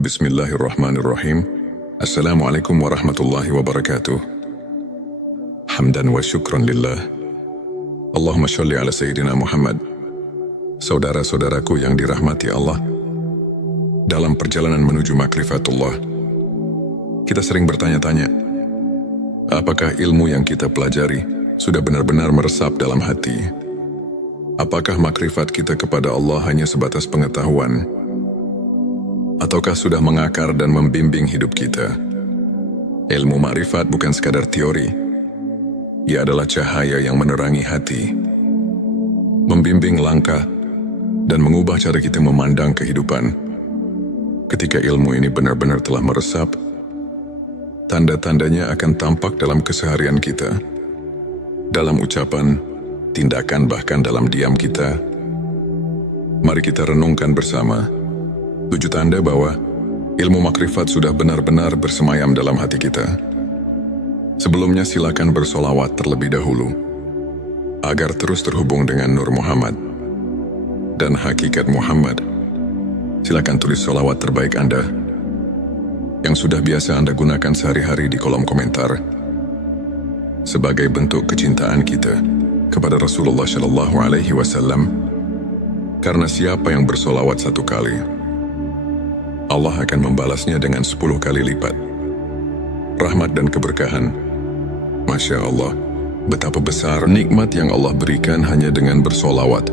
Bismillahirrahmanirrahim. Assalamualaikum warahmatullahi wabarakatuh. Hamdan wa syukran lillah. Allahumma sholli ala Sayyidina Muhammad. Saudara-saudaraku yang dirahmati Allah, dalam perjalanan menuju makrifatullah, kita sering bertanya-tanya, apakah ilmu yang kita pelajari sudah benar-benar meresap dalam hati? Apakah makrifat kita kepada Allah hanya sebatas pengetahuan? Ataukah sudah mengakar dan membimbing hidup kita? Ilmu makrifat bukan sekadar teori. Ia adalah cahaya yang menerangi hati, membimbing langkah, dan mengubah cara kita memandang kehidupan. Ketika ilmu ini benar-benar telah meresap, tanda-tandanya akan tampak dalam keseharian kita, dalam ucapan, tindakan, bahkan dalam diam kita. Mari kita renungkan bersama 7 tanda bahwa ilmu makrifat sudah benar-benar bersemayam dalam hati kita. Sebelumnya silakan bersolawat terlebih dahulu, agar terus terhubung dengan Nur Muhammad dan hakikat Muhammad. Silakan tulis solawat terbaik Anda, yang sudah biasa Anda gunakan sehari-hari di kolom komentar, sebagai bentuk kecintaan kita kepada Rasulullah Shallallahu Alaihi Wasallam. Karena siapa yang bersolawat 1 kali, Allah akan membalasnya dengan 10 kali lipat rahmat dan keberkahan. Masya Allah, betapa besar nikmat yang Allah berikan hanya dengan bersolawat.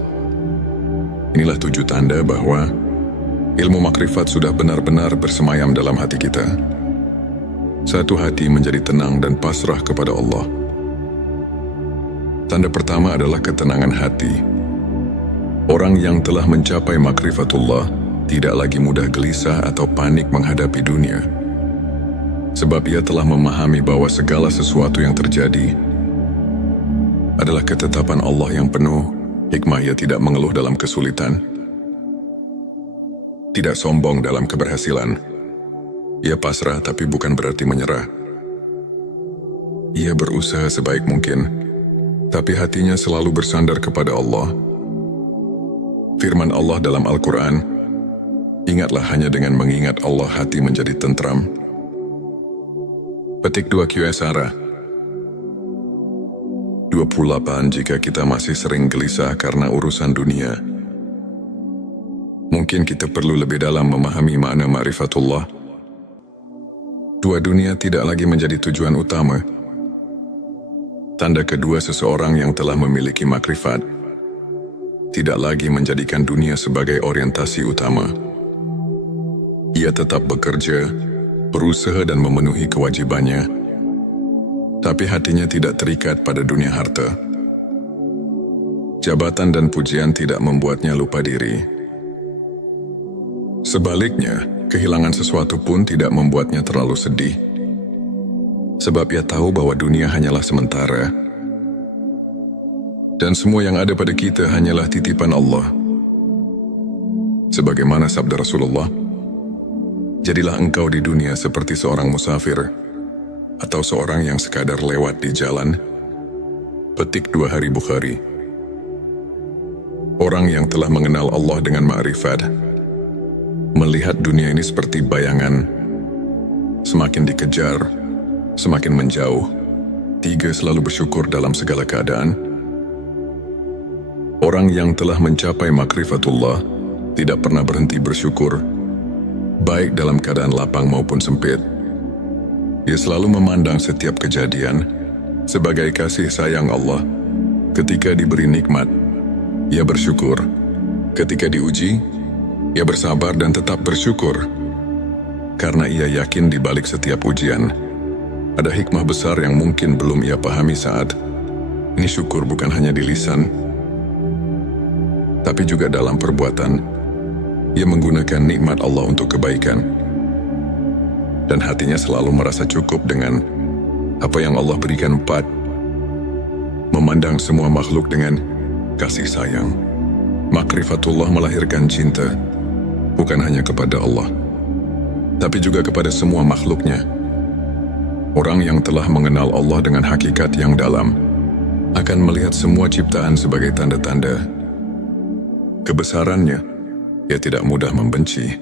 Inilah 7 tanda bahwa ilmu makrifat sudah benar-benar bersemayam dalam hati kita. Satu hati menjadi tenang dan pasrah kepada Allah. Tanda pertama adalah ketenangan hati. Orang yang telah mencapai makrifatullah tidak lagi mudah gelisah atau panik menghadapi dunia. Sebab ia telah memahami bahwa segala sesuatu yang terjadi adalah ketetapan Allah yang penuh hikmah. Ia tidak mengeluh dalam kesulitan, tidak sombong dalam keberhasilan. Ia pasrah tapi bukan berarti menyerah. Ia berusaha sebaik mungkin, tapi hatinya selalu bersandar kepada Allah. Firman Allah dalam Al-Quran, ingatlah hanya dengan mengingat Allah hati menjadi tentram. Petik 2 Qsara 28. Jika kita masih sering gelisah karena urusan dunia, mungkin kita perlu lebih dalam memahami makna ma'rifatullah. Dunia tidak lagi menjadi tujuan utama. Tanda kedua seseorang yang telah memiliki makrifat tidak lagi menjadikan dunia sebagai orientasi utama. Ia tetap bekerja, berusaha dan memenuhi kewajibannya, tapi hatinya tidak terikat pada dunia harta. Jabatan dan pujian tidak membuatnya lupa diri. Sebaliknya, kehilangan sesuatu pun tidak membuatnya terlalu sedih. Sebab ia tahu bahwa dunia hanyalah sementara, dan semua yang ada pada kita hanyalah titipan Allah. Sebagaimana sabda Rasulullah, jadilah engkau di dunia seperti seorang musafir atau seorang yang sekadar lewat di jalan. Petik 2 Hari Bukhari. Orang yang telah mengenal Allah dengan ma'rifat melihat dunia ini seperti bayangan, semakin dikejar, semakin menjauh. 3. Selalu bersyukur dalam segala keadaan. Orang yang telah mencapai makrifatullah tidak pernah berhenti bersyukur, baik dalam keadaan lapang maupun sempit. Ia selalu memandang setiap kejadian sebagai kasih sayang Allah. Ketika diberi nikmat, ia bersyukur. Ketika diuji, ia bersabar dan tetap bersyukur. Karena ia yakin di balik setiap ujian ada hikmah besar yang mungkin belum ia pahami saat ini. Syukur bukan hanya di lisan, tapi juga dalam perbuatan. Ia menggunakan nikmat Allah untuk kebaikan, dan hatinya selalu merasa cukup dengan apa yang Allah berikan. 4. Memandang semua makhluk dengan kasih sayang. Makrifatullah melahirkan cinta, bukan hanya kepada Allah, tapi juga kepada semua makhluknya. Orang yang telah mengenal Allah dengan hakikat yang dalam akan melihat semua ciptaan sebagai tanda-tanda kebesarannya. Ia tidak mudah membenci,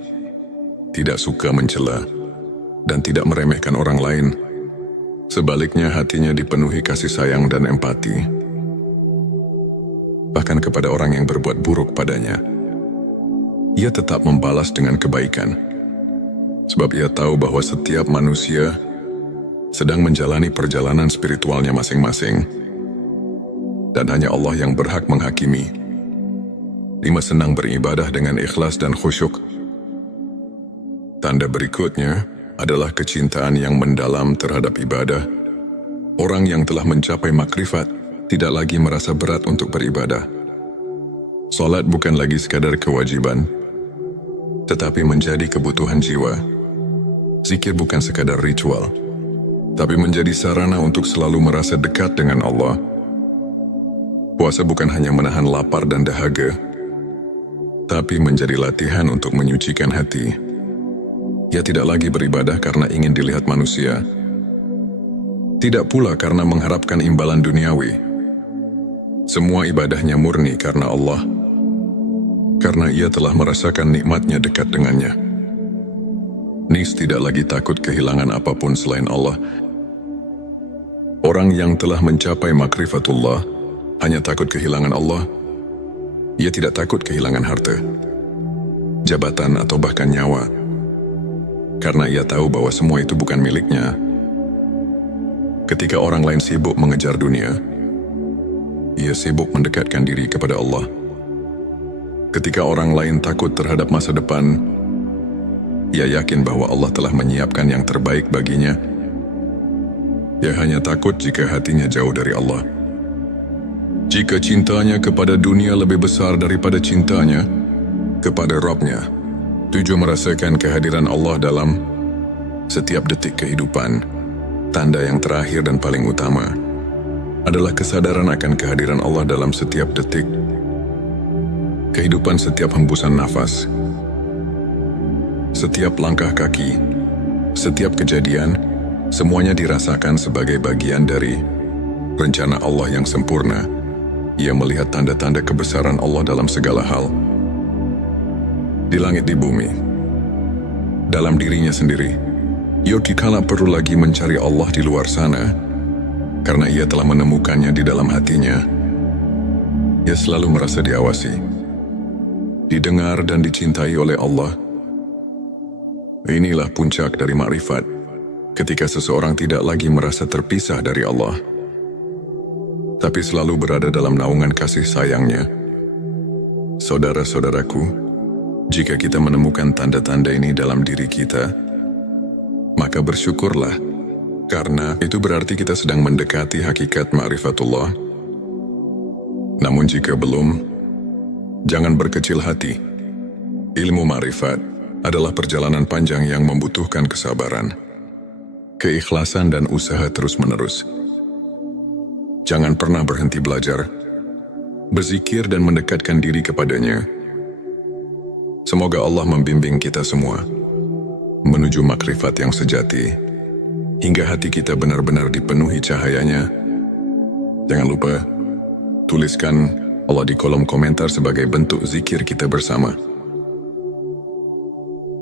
tidak suka mencela, dan tidak meremehkan orang lain. Sebaliknya hatinya dipenuhi kasih sayang dan empati. Bahkan kepada orang yang berbuat buruk padanya, ia tetap membalas dengan kebaikan. Sebab ia tahu bahwa setiap manusia sedang menjalani perjalanan spiritualnya masing-masing. Dan hanya Allah yang berhak menghakimi. 5. Senang beribadah dengan ikhlas dan khusyuk. Tanda berikutnya adalah kecintaan yang mendalam terhadap ibadah. Orang yang telah mencapai makrifat tidak lagi merasa berat untuk beribadah. Salat bukan lagi sekadar kewajiban, tetapi menjadi kebutuhan jiwa. Zikir bukan sekadar ritual, tapi menjadi sarana untuk selalu merasa dekat dengan Allah. Puasa bukan hanya menahan lapar dan dahaga, tapi menjadi latihan untuk menyucikan hati. Ia tidak lagi beribadah karena ingin dilihat manusia, tidak pula karena mengharapkan imbalan duniawi. Semua ibadahnya murni karena Allah, karena ia telah merasakan nikmatnya dekat dengannya. Nis tidak lagi takut kehilangan apapun selain Allah. Orang yang telah mencapai makrifatullah hanya takut kehilangan Allah. Ia tidak takut kehilangan harta, jabatan atau bahkan nyawa, karena ia tahu bahwa semua itu bukan miliknya. Ketika orang lain sibuk mengejar dunia, ia sibuk mendekatkan diri kepada Allah. Ketika orang lain takut terhadap masa depan, ia yakin bahwa Allah telah menyiapkan yang terbaik baginya. Ia hanya takut jika hatinya jauh dari Allah. Jika cintanya kepada dunia lebih besar daripada cintanya kepada Rabb-Nya. 7. Merasakan kehadiran Allah dalam setiap detik kehidupan. Tanda yang terakhir dan paling utama adalah kesadaran akan kehadiran Allah dalam setiap detik kehidupan. Setiap hembusan nafas, setiap langkah kaki, setiap kejadian, semuanya dirasakan sebagai bagian dari rencana Allah yang sempurna. Ia melihat tanda-tanda kebesaran Allah dalam segala hal, di langit, di bumi, dalam dirinya sendiri. Ia kala perlu lagi mencari Allah di luar sana, karena ia telah menemukannya di dalam hatinya. Ia selalu merasa diawasi, didengar dan dicintai oleh Allah. Inilah puncak dari makrifat, ketika seseorang tidak lagi merasa terpisah dari Allah, tapi selalu berada dalam naungan kasih sayangnya. Saudara-saudaraku, jika kita menemukan tanda-tanda ini dalam diri kita, maka bersyukurlah, karena itu berarti kita sedang mendekati hakikat ma'rifatullah. Namun jika belum, jangan berkecil hati. Ilmu ma'rifat adalah perjalanan panjang yang membutuhkan kesabaran, keikhlasan dan usaha terus-menerus. Jangan pernah berhenti belajar, berzikir dan mendekatkan diri kepadanya. Semoga Allah membimbing kita semua menuju makrifat yang sejati, hingga hati kita benar-benar dipenuhi cahayanya. Jangan lupa, tuliskan Allah di kolom komentar sebagai bentuk zikir kita bersama.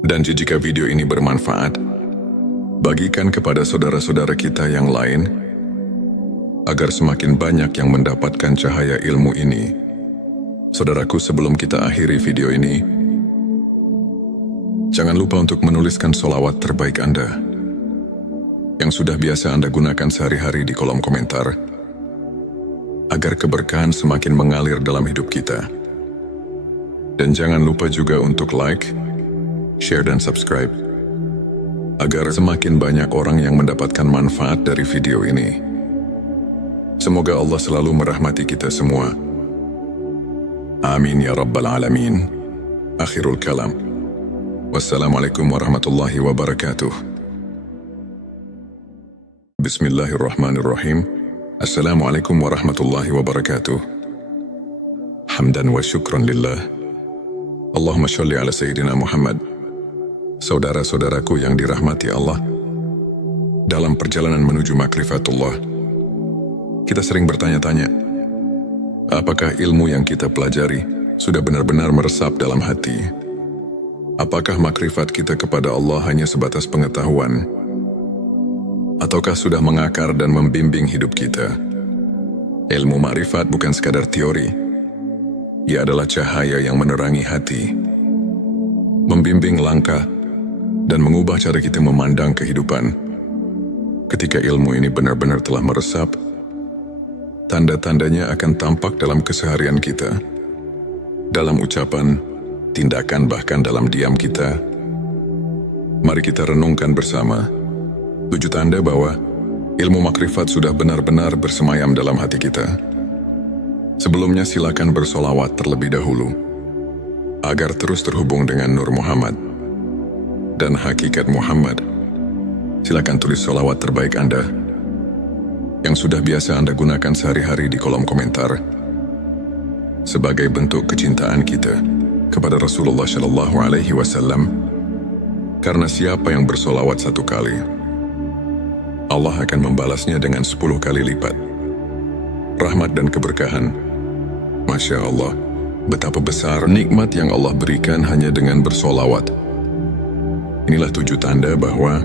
Dan jika video ini bermanfaat, bagikan kepada saudara-saudara kita yang lain, agar semakin banyak yang mendapatkan cahaya ilmu ini. Saudaraku, sebelum kita akhiri video ini, jangan lupa untuk menuliskan sholawat terbaik Anda, yang sudah biasa Anda gunakan sehari-hari di kolom komentar, agar keberkahan semakin mengalir dalam hidup kita. Dan jangan lupa juga untuk like, share dan subscribe, agar semakin banyak orang yang mendapatkan manfaat dari video ini. Semoga Allah selalu merahmati kita semua. Amin ya Rabbal Alamin. Akhirul kalam. Wassalamualaikum warahmatullahi wabarakatuh. Bismillahirrahmanirrahim. Assalamualaikum warahmatullahi wabarakatuh. Hamdan wa syukran lillah. Allahumma sholli ala Sayyidina Muhammad. Saudara-saudaraku yang dirahmati Allah, dalam perjalanan menuju makrifatullah, kita sering bertanya-tanya, apakah ilmu yang kita pelajari sudah benar-benar meresap dalam hati? Apakah makrifat kita kepada Allah hanya sebatas pengetahuan? Ataukah sudah mengakar dan membimbing hidup kita? Ilmu makrifat bukan sekadar teori. Ia adalah cahaya yang menerangi hati, membimbing langkah, dan mengubah cara kita memandang kehidupan. Ketika ilmu ini benar-benar telah meresap, tanda-tandanya akan tampak dalam keseharian kita, dalam ucapan, tindakan, bahkan dalam diam kita. Mari kita renungkan bersama 7 tanda bahwa ilmu makrifat sudah benar-benar bersemayam dalam hati kita. Sebelumnya silakan bersolawat terlebih dahulu, agar terus terhubung dengan Nur Muhammad dan hakikat Muhammad. Silakan tulis solawat terbaik Anda yang sudah biasa Anda gunakan sehari-hari di kolom komentar sebagai bentuk kecintaan kita kepada Rasulullah Shallallahu Alaihi Wasallam. Karena siapa yang bersolawat 1 kali, Allah akan membalasnya dengan 10 kali lipat rahmat dan keberkahan. Masya Allah, betapa besar nikmat yang Allah berikan hanya dengan bersolawat. Inilah 7 tanda bahwa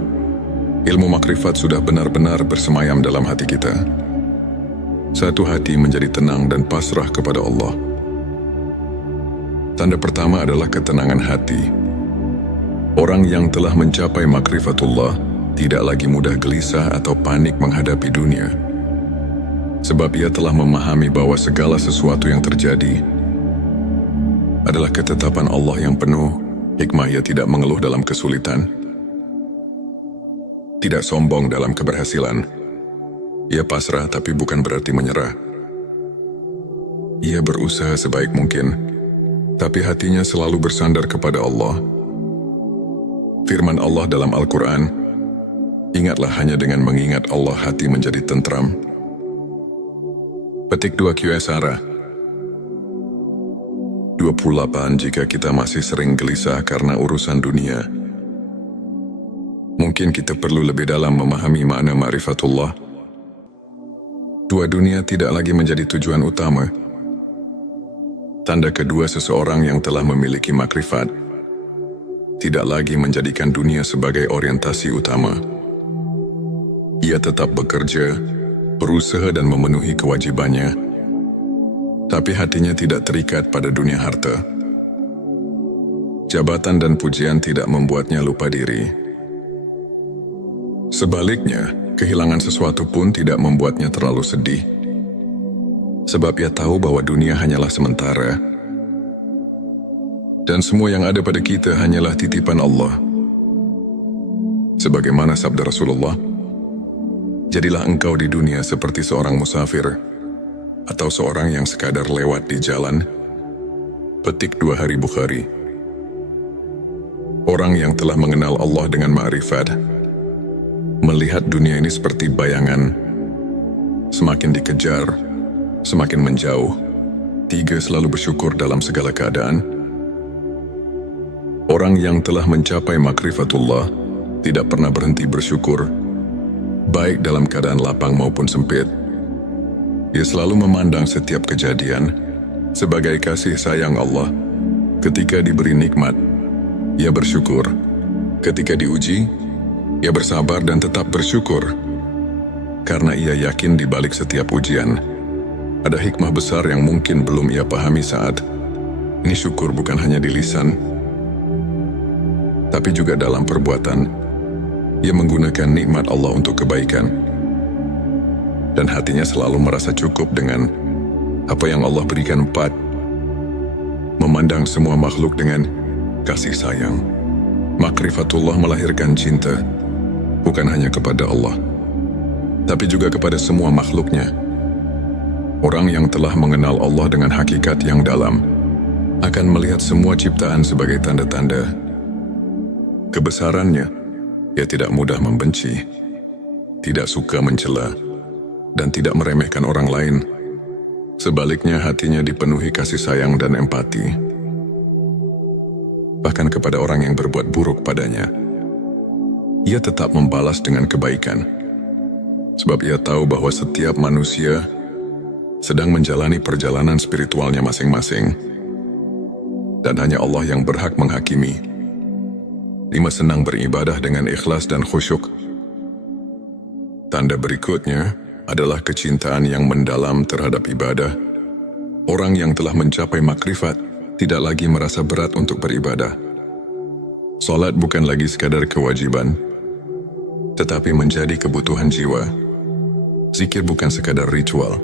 ilmu makrifat sudah benar-benar bersemayam dalam hati kita. Satu hati menjadi tenang dan pasrah kepada Allah. Tanda pertama adalah ketenangan hati. Orang yang telah mencapai makrifatullah tidak lagi mudah gelisah atau panik menghadapi dunia. Sebab ia telah memahami bahwa segala sesuatu yang terjadi adalah ketetapan Allah yang penuh hikmah. Ia tidak mengeluh dalam kesulitan, tidak sombong dalam keberhasilan. Ia pasrah tapi bukan berarti menyerah. Ia berusaha sebaik mungkin, tapi hatinya selalu bersandar kepada Allah. Firman Allah dalam Al-Quran, ingatlah hanya dengan mengingat Allah hati menjadi tentram. Petik 2 Qsara 28. Jika kita masih sering gelisah karena urusan dunia, mungkin kita perlu lebih dalam memahami makna ma'rifatullah. Dunia tidak lagi menjadi tujuan utama. Tanda kedua seseorang yang telah memiliki makrifat tidak lagi menjadikan dunia sebagai orientasi utama. Ia tetap bekerja, berusaha dan memenuhi kewajibannya, tapi hatinya tidak terikat pada dunia harta. Jabatan dan pujian tidak membuatnya lupa diri. Sebaliknya, kehilangan sesuatu pun tidak membuatnya terlalu sedih. Sebab ia tahu bahwa dunia hanyalah sementara. Dan semua yang ada pada kita hanyalah titipan Allah. Sebagaimana sabda Rasulullah, jadilah engkau di dunia seperti seorang musafir atau seorang yang sekadar lewat di jalan. Petik 2 Hari Bukhari. Orang yang telah mengenal Allah dengan ma'rifat melihat dunia ini seperti bayangan, semakin dikejar, semakin menjauh. 3. Selalu bersyukur dalam segala keadaan. Orang yang telah mencapai makrifatullah tidak pernah berhenti bersyukur, baik dalam keadaan lapang maupun sempit. Ia selalu memandang setiap kejadian sebagai kasih sayang Allah. Ketika diberi nikmat, ia bersyukur. Ketika diuji, ia bersabar dan tetap bersyukur. Karena ia yakin di balik setiap ujian ada hikmah besar yang mungkin belum ia pahami saat ini. Syukur bukan hanya di lisan, tapi juga dalam perbuatan. Ia menggunakan nikmat Allah untuk kebaikan, dan hatinya selalu merasa cukup dengan apa yang Allah berikan. 4. Memandang semua makhluk dengan kasih sayang. Makrifatullah melahirkan cinta, bukan hanya kepada Allah, tapi juga kepada semua makhluknya. Orang yang telah mengenal Allah dengan hakikat yang dalam akan melihat semua ciptaan sebagai tanda-tanda kebesarannya. Ia tidak mudah membenci, tidak suka mencela, dan tidak meremehkan orang lain. Sebaliknya, hatinya dipenuhi kasih sayang dan empati, bahkan kepada orang yang berbuat buruk padanya. Ia tetap membalas dengan kebaikan, sebab ia tahu bahwa setiap manusia sedang menjalani perjalanan spiritualnya masing-masing, dan hanya Allah yang berhak menghakimi 5. Senang beribadah dengan ikhlas dan khusyuk. Tanda berikutnya adalah kecintaan yang mendalam terhadap ibadah. Orang yang telah mencapai makrifat tidak lagi merasa berat untuk beribadah. Salat bukan lagi sekadar kewajiban, tetapi menjadi kebutuhan jiwa. Zikir bukan sekadar ritual,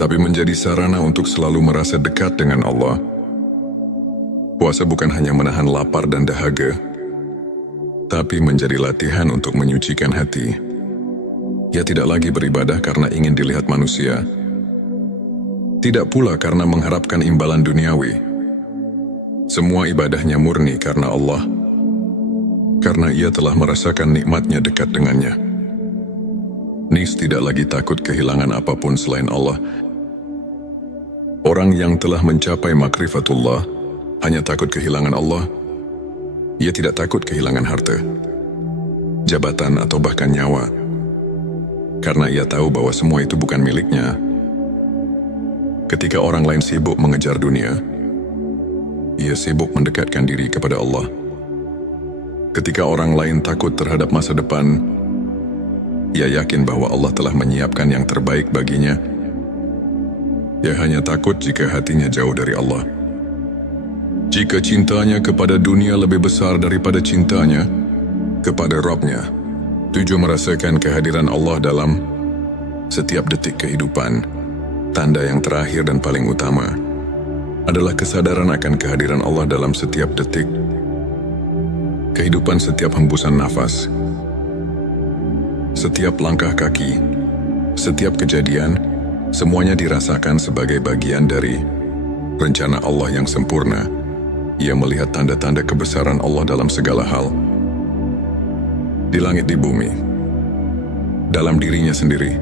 tapi menjadi sarana untuk selalu merasa dekat dengan Allah. Puasa bukan hanya menahan lapar dan dahaga, tapi menjadi latihan untuk menyucikan hati. Ia tidak lagi beribadah karena ingin dilihat manusia, tidak pula karena mengharapkan imbalan duniawi. Semua ibadahnya murni karena Allah, karena ia telah merasakan nikmatnya dekat dengannya. Nis tidak lagi takut kehilangan apapun selain Allah. Orang yang telah mencapai makrifatullah hanya takut kehilangan Allah. Ia tidak takut kehilangan harta, jabatan atau bahkan nyawa, karena ia tahu bahwa semua itu bukan miliknya. Ketika orang lain sibuk mengejar dunia, ia sibuk mendekatkan diri kepada Allah. Ketika orang lain takut terhadap masa depan, ia yakin bahwa Allah telah menyiapkan yang terbaik baginya. Ia hanya takut jika hatinya jauh dari Allah. Jika cintanya kepada dunia lebih besar daripada cintanya kepada Rabb-Nya. 7. Merasakan kehadiran Allah dalam setiap detik kehidupan. Tanda yang terakhir dan paling utama adalah kesadaran akan kehadiran Allah dalam setiap detik kehidupan. Setiap hembusan nafas, setiap langkah kaki, setiap kejadian, semuanya dirasakan sebagai bagian dari rencana Allah yang sempurna. Ia melihat tanda-tanda kebesaran Allah dalam segala hal, di langit, di bumi, dalam dirinya sendiri.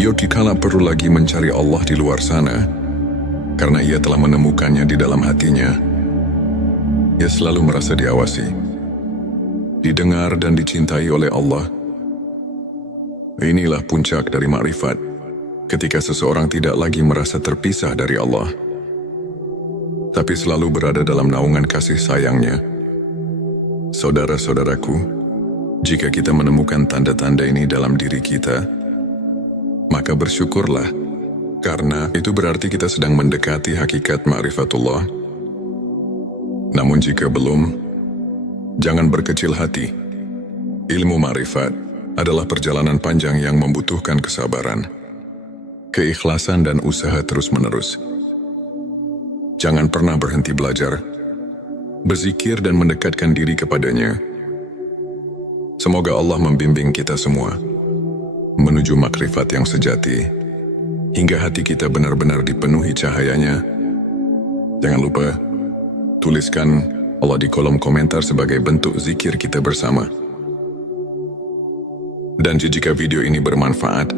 Ia dikala perlu lagi mencari Allah di luar sana, karena ia telah menemukannya di dalam hatinya. Ia selalu merasa diawasi, didengar dan dicintai oleh Allah. Inilah puncak dari makrifat, ketika seseorang tidak lagi merasa terpisah dari Allah, tapi selalu berada dalam naungan kasih sayangnya. Saudara-saudaraku, jika kita menemukan tanda-tanda ini dalam diri kita, maka bersyukurlah, karena itu berarti kita sedang mendekati hakikat ma'rifatullah. Namun jika belum, jangan berkecil hati. Ilmu ma'rifat adalah perjalanan panjang yang membutuhkan kesabaran, keikhlasan dan usaha terus-menerus. Jangan pernah berhenti belajar, berzikir dan mendekatkan diri kepadanya. Semoga Allah membimbing kita semua menuju makrifat yang sejati, hingga hati kita benar-benar dipenuhi cahayanya. Jangan lupa, tuliskan Allah di kolom komentar sebagai bentuk zikir kita bersama. Dan jika video ini bermanfaat,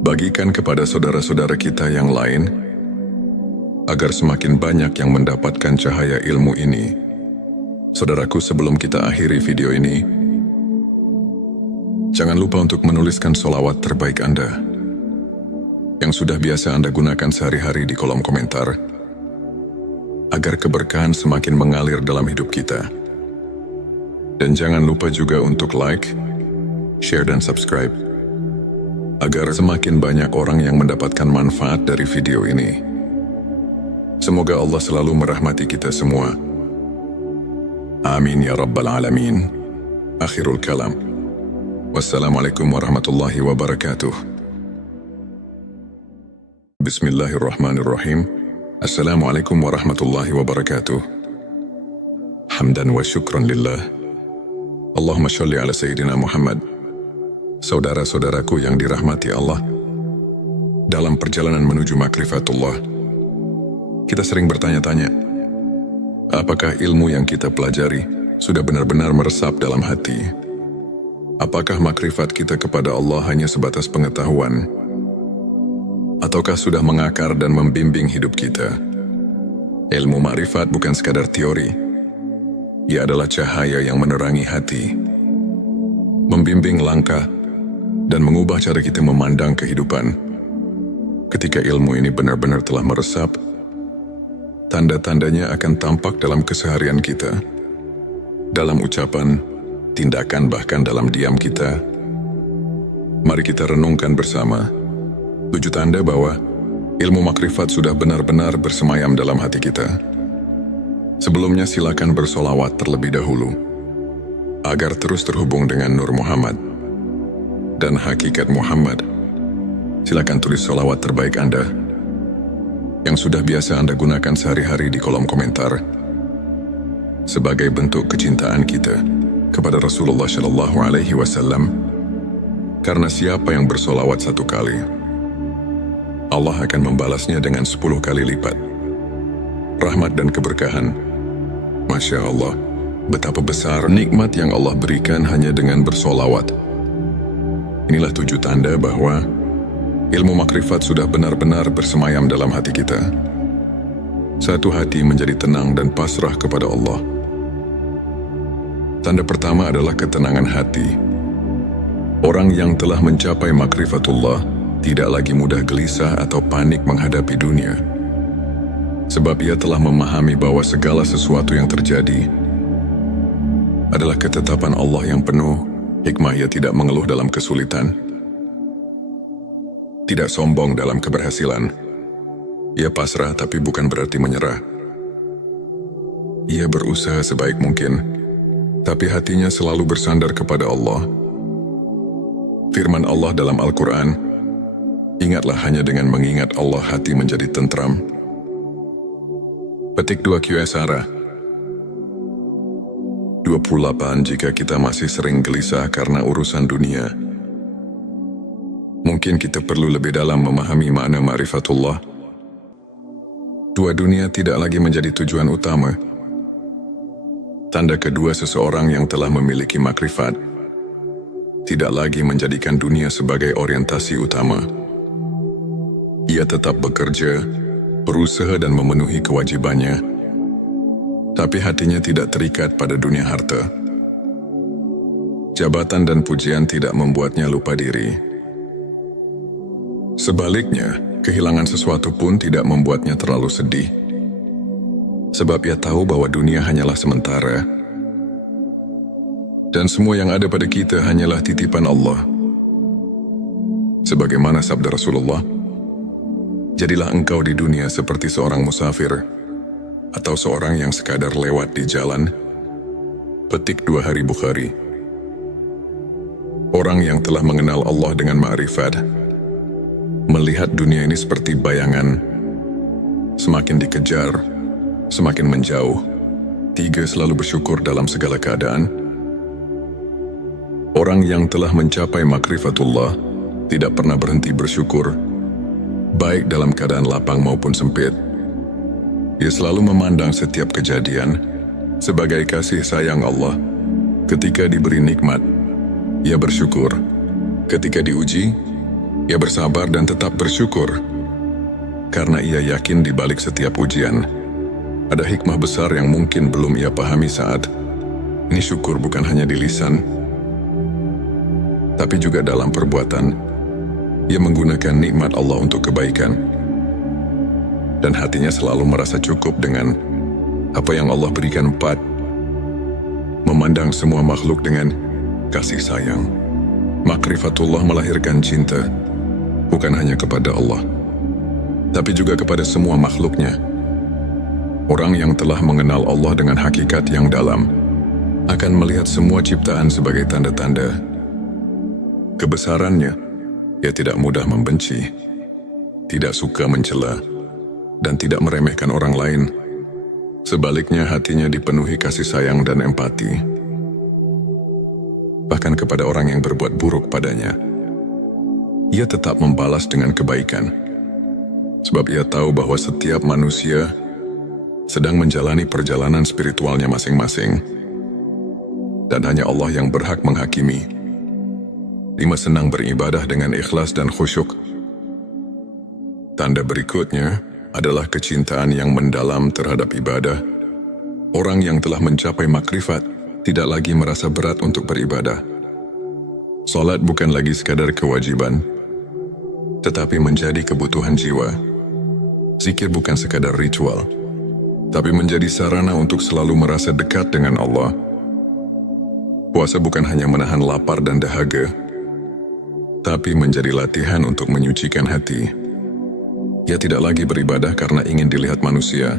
bagikan kepada saudara-saudara kita yang lain, agar semakin banyak yang mendapatkan cahaya ilmu ini. Saudaraku, sebelum kita akhiri video ini, jangan lupa untuk menuliskan sholawat terbaik Anda, yang sudah biasa Anda gunakan sehari-hari di kolom komentar, agar keberkahan semakin mengalir dalam hidup kita. Dan jangan lupa juga untuk like, share dan subscribe, agar semakin banyak orang yang mendapatkan manfaat dari video ini. Semoga Allah selalu merahmati kita semua. Amin ya Rabbal Alamin. Akhirul kalam. Wassalamualaikum warahmatullahi wabarakatuh. Bismillahirrahmanirrahim. Assalamualaikum warahmatullahi wabarakatuh. Hamdan wa syukran lillah. Allahumma sholli ala Sayyidina Muhammad. Saudara-saudaraku yang dirahmati Allah, dalam perjalanan menuju makrifatullah, kita sering bertanya-tanya, apakah ilmu yang kita pelajari sudah benar-benar meresap dalam hati? Apakah makrifat kita kepada Allah hanya sebatas pengetahuan? Ataukah sudah mengakar dan membimbing hidup kita? Ilmu makrifat bukan sekadar teori. Ia adalah cahaya yang menerangi hati, membimbing langkah, dan mengubah cara kita memandang kehidupan. Ketika ilmu ini benar-benar telah meresap, tanda-tandanya akan tampak dalam keseharian kita. dalam ucapan, tindakan, bahkan dalam diam kita. Mari kita renungkan bersama 7 tanda bahwa ilmu makrifat sudah benar-benar bersemayam dalam hati kita. Sebelumnya silakan bersolawat terlebih dahulu, agar terus terhubung dengan Nur Muhammad dan hakikat Muhammad. Silakan tulis solawat terbaik Anda yang sudah biasa Anda gunakan sehari-hari di kolom komentar sebagai bentuk kecintaan kita kepada Rasulullah Shallallahu Alaihi Wasallam. Karena siapa yang bersolawat 1 kali, Allah akan membalasnya dengan 10 kali lipat rahmat dan keberkahan. Masya Allah, betapa besar nikmat yang Allah berikan hanya dengan bersolawat. Inilah 7 tanda bahwa ilmu makrifat sudah benar-benar bersemayam dalam hati kita. Satu hati menjadi tenang dan pasrah kepada Allah. Tanda pertama adalah ketenangan hati. Orang yang telah mencapai makrifatullah tidak lagi mudah gelisah atau panik menghadapi dunia. Sebab ia telah memahami bahwa segala sesuatu yang terjadi adalah ketetapan Allah yang penuh hikmah. Ia tidak mengeluh dalam kesulitan, tidak sombong dalam keberhasilan. Ia pasrah tapi bukan berarti menyerah. Ia berusaha sebaik mungkin, tapi hatinya selalu bersandar kepada Allah. Firman Allah dalam Al-Quran, ingatlah hanya dengan mengingat Allah hati menjadi tentram. Petik 2 QSara 28. Jika kita masih sering gelisah karena urusan dunia, mungkin kita perlu lebih dalam memahami makna ma'rifatullah. 2. Dunia tidak lagi menjadi tujuan utama. Tanda kedua seseorang yang telah memiliki makrifat tidak lagi menjadikan dunia sebagai orientasi utama. Ia tetap bekerja, berusaha dan memenuhi kewajibannya, tapi hatinya tidak terikat pada dunia harta. Jabatan dan pujian tidak membuatnya lupa diri. Sebaliknya, kehilangan sesuatu pun tidak membuatnya terlalu sedih. Sebab ia tahu bahwa dunia hanyalah sementara, dan semua yang ada pada kita hanyalah titipan Allah. Sebagaimana sabda Rasulullah, jadilah engkau di dunia seperti seorang musafir, atau seorang yang sekadar lewat di jalan. Petik 2 Hari Bukhari. Orang yang telah mengenal Allah dengan ma'rifat melihat dunia ini seperti bayangan, semakin dikejar, semakin menjauh. 3. Selalu bersyukur dalam segala keadaan. Orang yang telah mencapai makrifatullah tidak pernah berhenti bersyukur, baik dalam keadaan lapang maupun sempit. Ia selalu memandang setiap kejadian sebagai kasih sayang Allah. Ketika diberi nikmat, ia bersyukur. Ketika diuji, ia bersabar dan tetap bersyukur. Karena ia yakin di balik setiap ujian ada hikmah besar yang mungkin belum ia pahami saat ini. Syukur bukan hanya di lisan, tapi juga dalam perbuatan. Ia menggunakan nikmat Allah untuk kebaikan, dan hatinya selalu merasa cukup dengan apa yang Allah berikan. 4. Memandang semua makhluk dengan kasih sayang. Makrifatullah melahirkan cinta, bukan hanya kepada Allah, tapi juga kepada semua makhluknya. Orang yang telah mengenal Allah dengan hakikat yang dalam akan melihat semua ciptaan sebagai tanda-tanda kebesarannya. Ia tidak mudah membenci, tidak suka mencela, dan tidak meremehkan orang lain. Sebaliknya, hatinya dipenuhi kasih sayang dan empati, bahkan kepada orang yang berbuat buruk padanya. Ia tetap membalas dengan kebaikan, sebab ia tahu bahwa setiap manusia sedang menjalani perjalanan spiritualnya masing-masing, dan hanya Allah yang berhak menghakimi. 5. Senang beribadah dengan ikhlas dan khusyuk. Tanda berikutnya adalah kecintaan yang mendalam terhadap ibadah. Orang yang telah mencapai makrifat tidak lagi merasa berat untuk beribadah. Salat bukan lagi sekadar kewajiban, tetapi menjadi kebutuhan jiwa. Zikir bukan sekadar ritual, tapi menjadi sarana untuk selalu merasa dekat dengan Allah. Puasa bukan hanya menahan lapar dan dahaga, tapi menjadi latihan untuk menyucikan hati. Ia tidak lagi beribadah karena ingin dilihat manusia,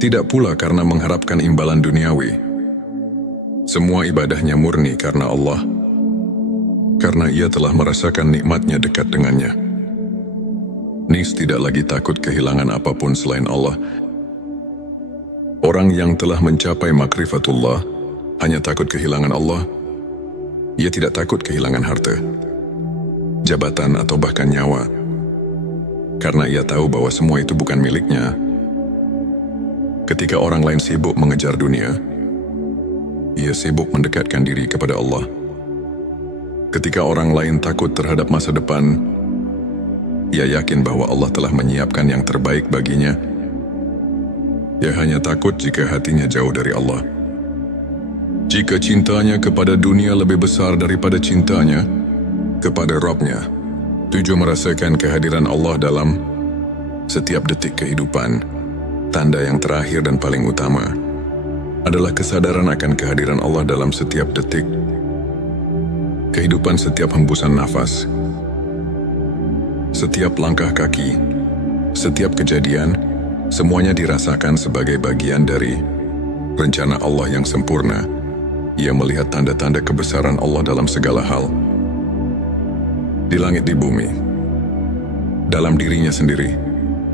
tidak pula karena mengharapkan imbalan duniawi. Semua ibadahnya murni karena Allah, karena ia telah merasakan nikmatnya dekat dengannya. Nis tidak lagi takut kehilangan apapun selain Allah. Orang yang telah mencapai makrifatullah hanya takut kehilangan Allah. Ia tidak takut kehilangan harta, jabatan atau bahkan nyawa, karena ia tahu bahwa semua itu bukan miliknya. Ketika orang lain sibuk mengejar dunia, ia sibuk mendekatkan diri kepada Allah. Ketika orang lain takut terhadap masa depan, ia yakin bahwa Allah telah menyiapkan yang terbaik baginya. Ia hanya takut jika hatinya jauh dari Allah. Jika cintanya kepada dunia lebih besar daripada cintanya kepada Rabb-Nya, tujuh merasakan kehadiran Allah dalam setiap detik kehidupan. Tanda yang terakhir dan paling utama adalah kesadaran akan kehadiran Allah dalam setiap detik kehidupan, setiap hembusan nafas, setiap langkah kaki, setiap kejadian, semuanya dirasakan sebagai bagian dari rencana Allah yang sempurna. Ia melihat tanda-tanda kebesaran Allah dalam segala hal, di langit, di bumi, dalam dirinya sendiri.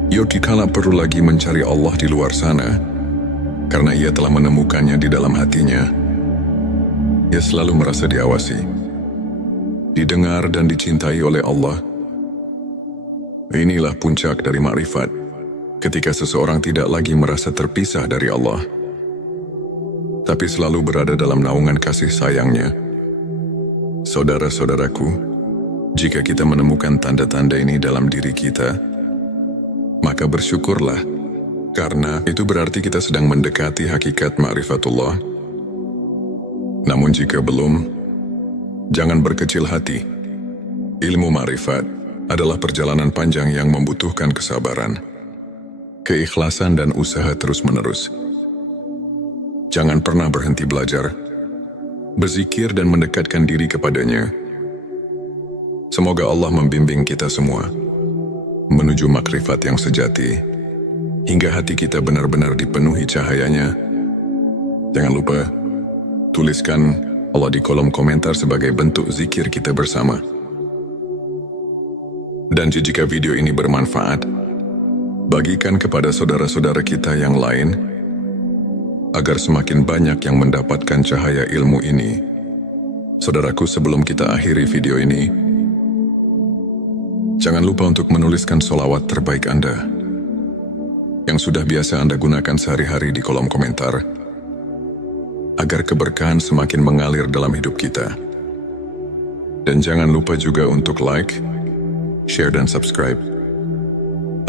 Ia dikala perlu lagi mencari Allah di luar sana, karena ia telah menemukannya di dalam hatinya. Ia selalu merasa diawasi, didengar dan dicintai oleh Allah. Inilah puncak dari makrifat, ketika seseorang tidak lagi merasa terpisah dari Allah, tapi selalu berada dalam naungan kasih sayangnya. Saudara-saudaraku, jika kita menemukan tanda-tanda ini dalam diri kita, maka bersyukurlah, karena itu berarti kita sedang mendekati hakikat ma'rifatullah. Namun jika belum, jangan berkecil hati. Ilmu ma'rifat adalah perjalanan panjang yang membutuhkan kesabaran, keikhlasan dan usaha terus-menerus. Jangan pernah berhenti belajar, berzikir dan mendekatkan diri kepadanya. Semoga Allah membimbing kita semua menuju makrifat yang sejati, hingga hati kita benar-benar dipenuhi cahayanya. Jangan lupa, tuliskan Allah di kolom komentar sebagai bentuk zikir kita bersama. Dan jika video ini bermanfaat, bagikan kepada saudara-saudara kita yang lain, agar semakin banyak yang mendapatkan cahaya ilmu ini. Saudaraku, sebelum kita akhiri video ini, jangan lupa untuk menuliskan sholawat terbaik Anda, yang sudah biasa Anda gunakan sehari-hari di kolom komentar, agar keberkahan semakin mengalir dalam hidup kita. Dan jangan lupa juga untuk like, share dan subscribe,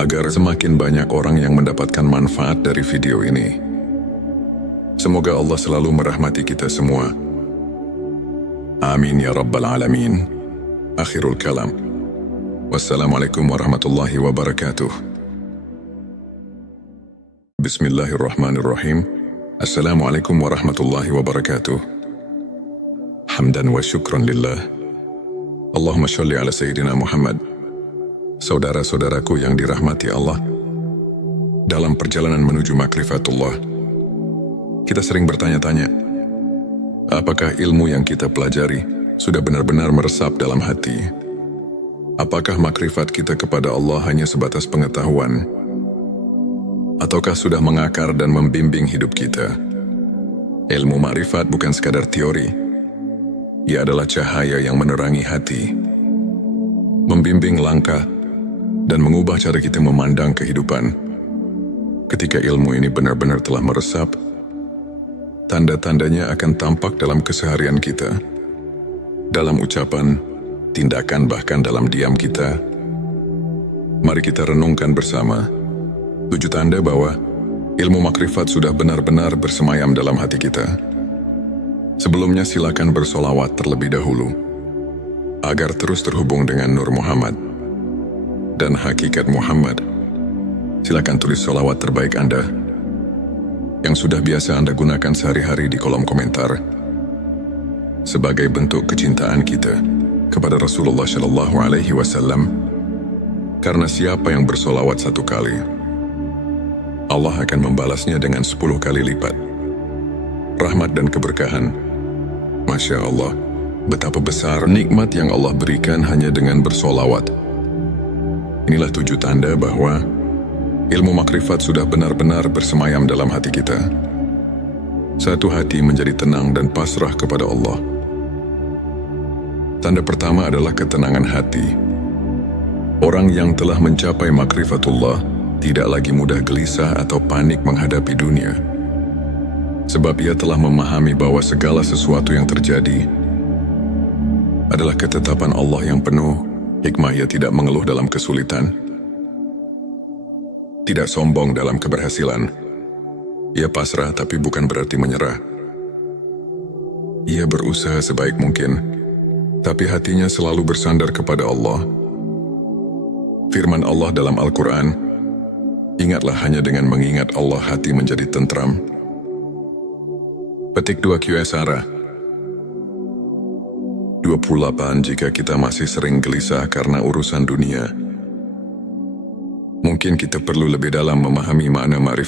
agar semakin banyak orang yang mendapatkan manfaat dari video ini. Semoga Allah selalu merahmati kita semua. Amin ya Rabbal Alamin. Akhirul kalam. Wassalamualaikum warahmatullahi wabarakatuh. Bismillahirrahmanirrahim. Assalamualaikum warahmatullahi wabarakatuh. Hamdan wa syukran lillah. Allahumma sholli ala Sayyidina Muhammad. Saudara-saudaraku yang dirahmati Allah, dalam perjalanan menuju makrifatullah, kita sering bertanya-tanya, apakah ilmu yang kita pelajari sudah benar-benar meresap dalam hati? Apakah makrifat kita kepada Allah hanya sebatas pengetahuan? Ataukah sudah mengakar dan membimbing hidup kita? Ilmu makrifat bukan sekadar teori. Ia adalah cahaya yang menerangi hati, membimbing langkah, dan mengubah cara kita memandang kehidupan. Ketika ilmu ini benar-benar telah meresap, tanda-tandanya akan tampak dalam keseharian kita, dalam ucapan, tindakan, bahkan dalam diam kita. Mari kita renungkan bersama 7 tanda bahwa ilmu makrifat sudah benar-benar bersemayam dalam hati kita. Sebelumnya silakan bersolawat terlebih dahulu, agar terus terhubung dengan Nur Muhammad dan hakikat Muhammad. Silakan tulis solawat terbaik Anda, yang sudah biasa Anda gunakan sehari-hari di kolom komentar, sebagai bentuk kecintaan kita kepada Rasulullah Shallallahu Alaihi Wasallam. Karena siapa yang bersolawat 1 kali, Allah akan membalasnya dengan 10 kali lipat. Rahmat dan keberkahan. Masya Allah, betapa besar nikmat yang Allah berikan hanya dengan bersolawat. Inilah 7 tanda bahwa ilmu makrifat sudah benar-benar bersemayam dalam hati kita. Satu hati menjadi tenang dan pasrah kepada Allah. Tanda pertama adalah ketenangan hati. Orang yang telah mencapai makrifatullah tidak lagi mudah gelisah atau panik menghadapi dunia. Sebab ia telah memahami bahwa segala sesuatu yang terjadi adalah ketetapan Allah yang penuh hikmah. Ia tidak mengeluh dalam kesulitan, tidak sombong dalam keberhasilan. Ia pasrah tapi bukan berarti menyerah. Ia berusaha sebaik mungkin, tapi hatinya selalu bersandar kepada Allah. Firman Allah dalam Al-Quran, ingatlah hanya dengan mengingat Allah hati menjadi tentram. Petik 2 QSara 28. Jika kita masih sering gelisah karena urusan dunia, mungkin kita perlu lebih dalam memahami makna ma'rifat